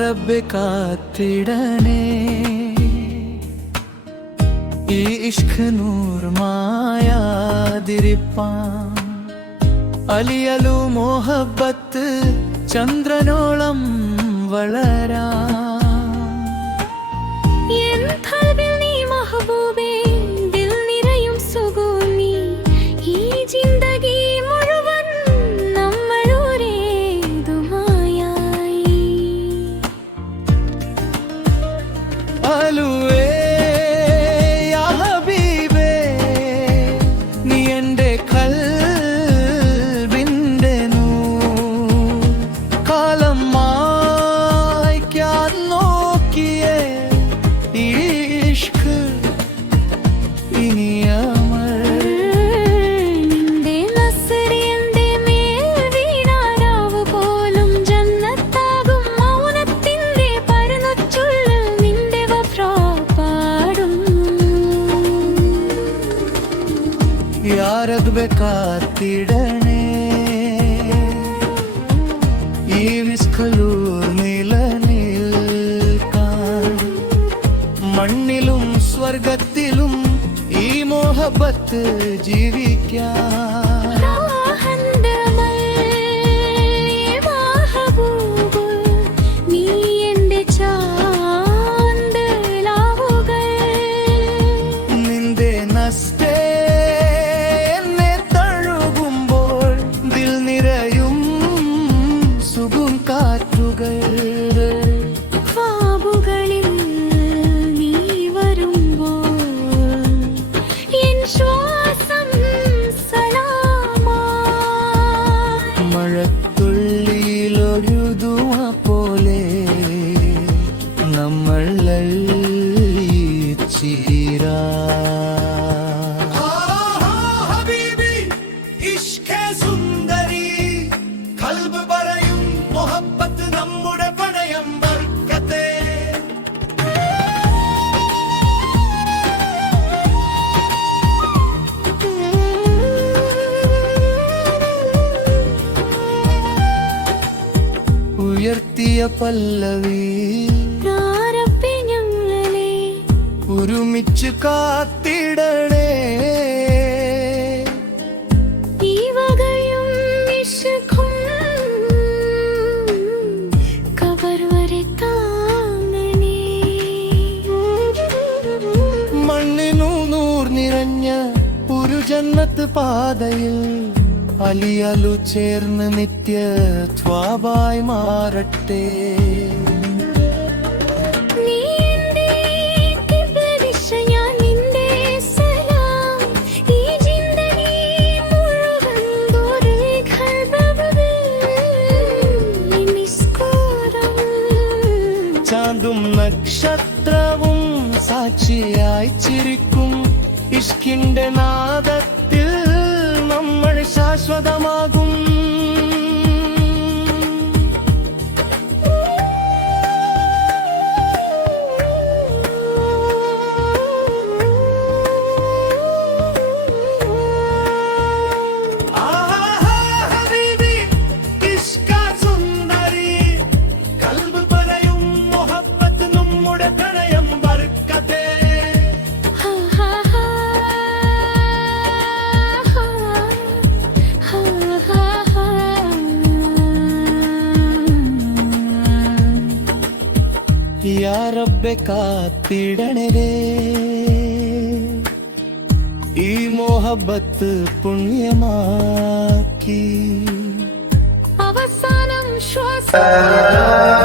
റബ്ബേ കാത്തിടണേ ഈ ഇഷ്ക് നൂർ മായാതിരിപ്പാൻ അലിയലു മോഹബത്ത് ചന്ദ്രനോളം വളരാ റബ്ബേ കാത്തിടണേ ഈ വിസ്കലൂർ നിലനിൽക്കാൻ മണ്ണിലും സ്വർഗത്തിലും ഈ മോഹബത്ത് ജീവിക്കാൻ ഉയർത്തിയ പല്ലവി ഞങ്ങളെ ഒരുമിച്ച് കാത്തിടണേ ഈ വകയും കബർ വരെ താങ്ങണേ മണ്ണിനു നൂർ നിറഞ്ഞ ഒരു ജന്നത്ത് പാതയിൽ അലിയലു ചേർന്ന് നിത്യ ത്വാബായി മാറട്ടെ ചാന്തും നക്ഷത്രവും സാക്ഷിയായി ചിരിക്കും ഇഷ്കിന്റെ നാദത്തിൽ നമ്മൾ ശാശ്വതമാകും യാ റബ്ബേ കാത്തിടണേ ഈ മോഹബത്ത് പുണ്യമാക്കി അവസാനം ശ്വാസം